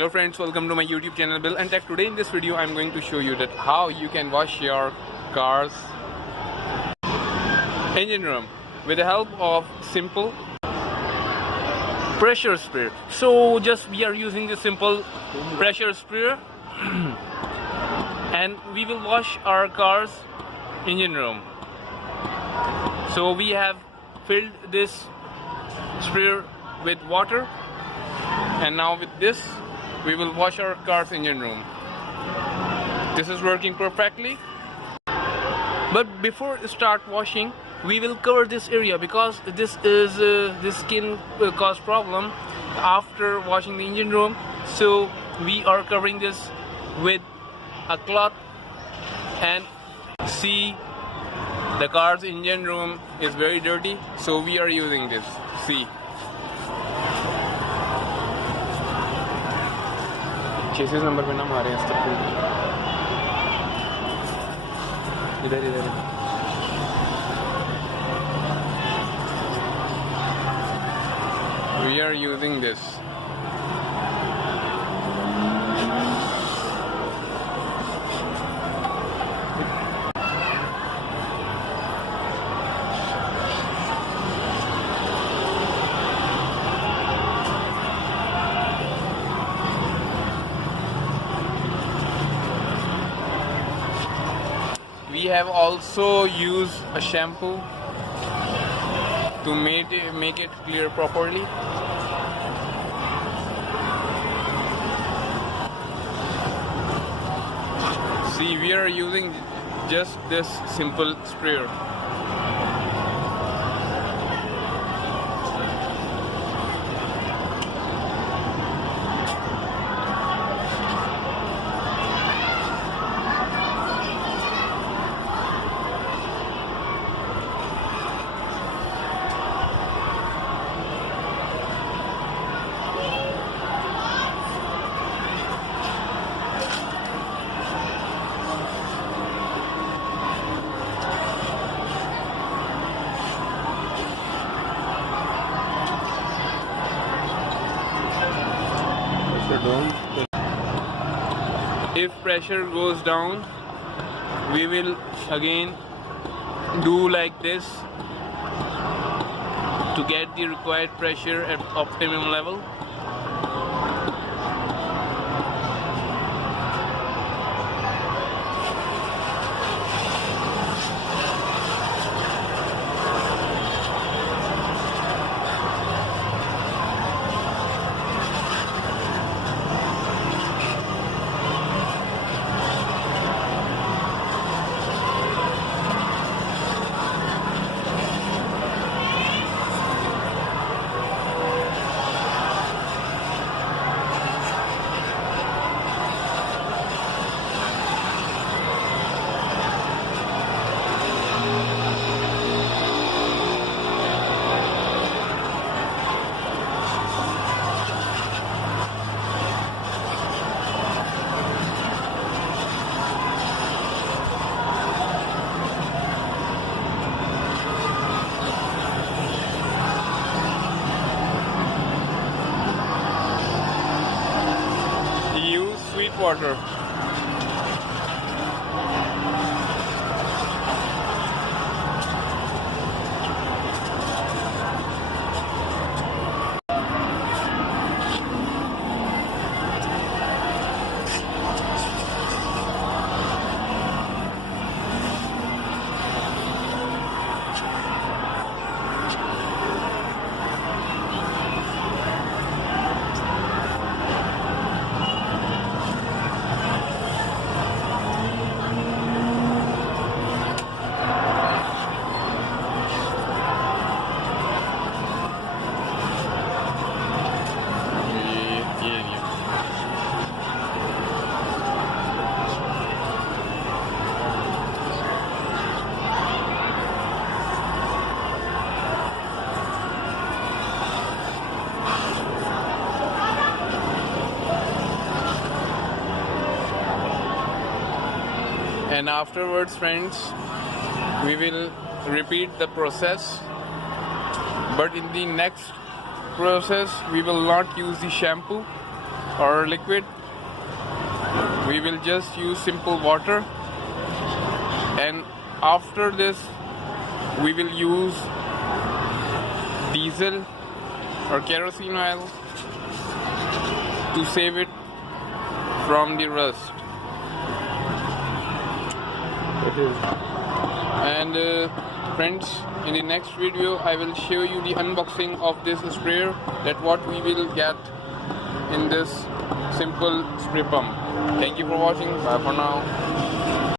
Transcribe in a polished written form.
Hello friends, welcome to my YouTube channel Bill and Tech. Today in this video I'm going to show you that how you can wash your car's engine room with the help of simple pressure sprayer. So we are using this simple pressure sprayer and we will wash our car's engine room. So we have filled this sprayer with water, and now with this we will wash our car's engine room. This is working perfectly. But before start washing, we will cover this area because this skin will cause problem after washing the engine room. So we are covering this with a cloth, and see, the car's engine room is very dirty, so we are using this. See, chassis number पे ना मारे हैं इधर इधर we are using this. We have also used a shampoo to make it clear properly. See, we are using just this simple sprayer. If pressure goes down, we will again do like this to get the required pressure at optimum level. Water. And afterwards, friends, we will repeat the process, but in the next process we will not use the shampoo, or liquid, we will just use simple water, and after this we will use diesel or kerosene oil to save it from the rust. And friends, in the next video I will show you the unboxing of this sprayer, that what we will get in this simple spray pump. Thank you for watching. Bye for now.